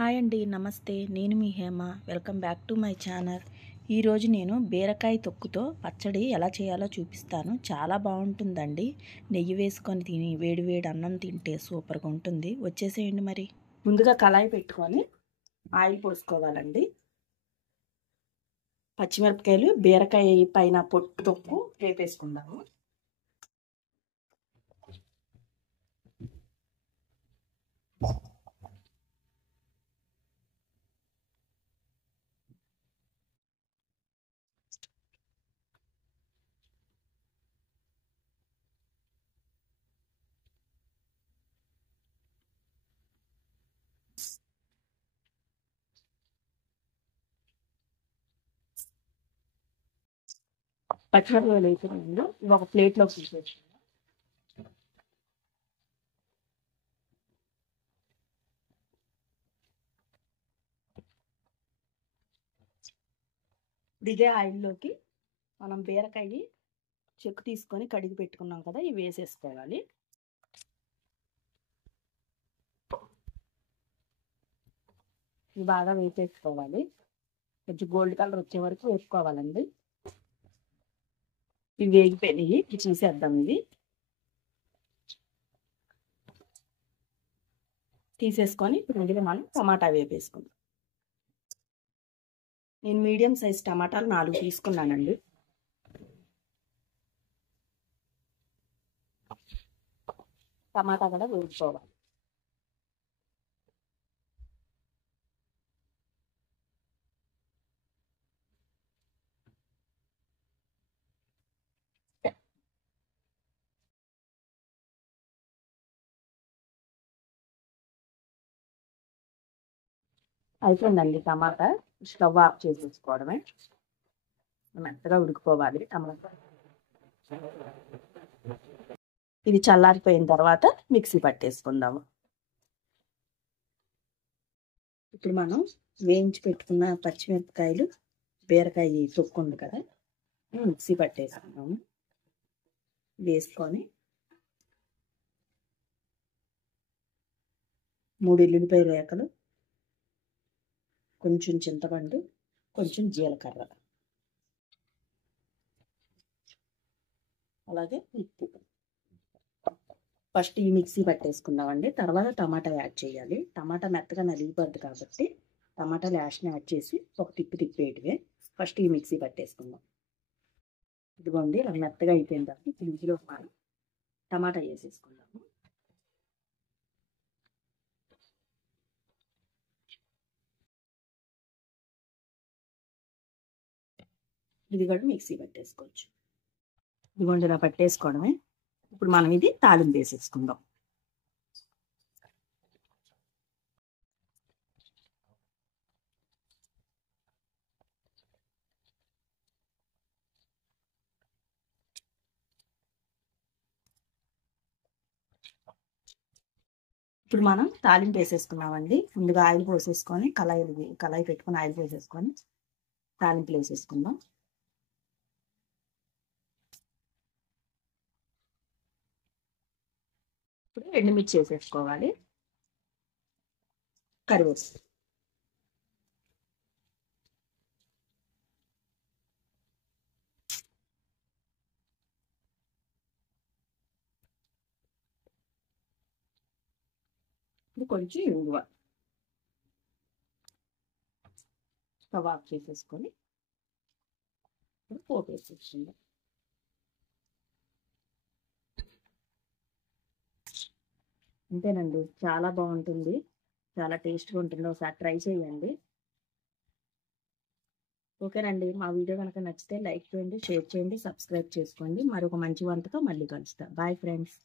Hi అండి, నమస్తే. నేను మీ Hema. Welcome back to my channel. ఈరోజు నేను బీరకాయ తొక్కుతో పచ్చడి ఎలా చేయాలో చూపిస్తాను. చాలా బాగుంటుందండి. నెయ్యి వేసుకొని తిని వేడి వేడి అన్నం తింటే సూపర్గా ఉంటుంది. వచ్చేసేయండి మరి. ముందుగా కళాయి పెట్టుకొని ఆయిల్ పోసుకోవాలండి. పచ్చిమిరపకాయలు, బీరకాయ పైన పొట్టు తొక్కు వేపేసుకుందాము. పచ్చిమిరపకాయలు వేసిన ముందు ఒక ప్లేట్లో తీసేసి ఇదే ఆయిల్లోకి మనం బీరకాయ చెక్కు తీసుకొని కడిగి పెట్టుకున్నాం కదా, ఇవి వేసేసుకోవాలి. ఇవి బాగా వేసేసుకోవాలి. కొంచెం గోల్డ్ కలర్ వచ్చే వరకు వేసుకోవాలండి. ఇవి వేగిపోయినాయి, ఇవి తీసేద్దాం. ఇవి తీసేసుకొని ఇప్పుడు ఇందులో మనం టమాటా వేపేసుకుందాం. నేను మీడియం సైజ్ టమాటాలు 4 తీసుకున్నానండి. టమాటా కూడా వేసుకోవాలి. అయిపోయిందండి టమాటా. స్టవ్ ఆఫ్ చేసేసుకోవడమే. మెత్తగా ఉడికిపోవాలి టమాటా. ఇది చల్లారిపోయిన తర్వాత మిక్సీ పట్టేసుకుందాము. ఇప్పుడు మనం వేయించి పెట్టుకున్న పచ్చిమిరపకాయలు, బీరకాయ తొక్కు ఉంది కదా, మిక్సీ పట్టేసుకున్నాము. వేసుకొని 3 ఎల్లుల్లిపాయ రేకలు, కొంచెం చింతపండు, కొంచెం జీలకర్ర, అలాగే ఉప్పు. ఫస్ట్ ఈ మిక్సీ పట్టేసుకుందామండి. తర్వాత టమాటా యాడ్ చేయాలి. టమాటా మెత్తగా నలిగిపోద్ది కాబట్టి టమాటా లాస్ట్ని యాడ్ చేసి ఒక తిప్పేయటమే. ఫస్ట్ ఈ మిక్సీ పట్టేసుకుందాం. ఇదిగోండి, ఇలా మెత్తగా అయిపోయిన తర్వాత ఇందులో మనం టమాటా వేసేసుకుందాము. ఇది కూడా మిక్సీ పట్టేసుకోవచ్చు. ఇదిగోండి, ఇలా పట్టేసుకోవడమే. ఇప్పుడు మనం ఇది తాలింపు వేసేసుకుందాం. ఇప్పుడు మనం తాలింపు వేసేసుకున్నామండి. ముందుగా ఆయిల్ పోసేసుకొని కళాయి పెట్టుకొని ఆయిల్ పోసేసుకొని తాలింపులు వేసేసుకుందాం. ఇప్పుడు ఎండుమిర్చి వేసేసుకోవాలి. కరివేపాకు, కొంచెం ఇంగువ. స్టవ్ ఆఫ్ చేసేసుకొని పోపు వేసేసుకుందాం. అంతేనండి, చాలా బాగుంటుంది, చాలా టేస్ట్గా ఉంటుంది. ఒకసారి ట్రై చేయండి. ఓకేనండి, మా వీడియో కనుక నచ్చితే లైక్ చేయండి, షేర్ చేయండి, సబ్స్క్రైబ్ చేసుకోండి. మరొక మంచి వంటతో మళ్ళీ కలుస్తా. Bye friends.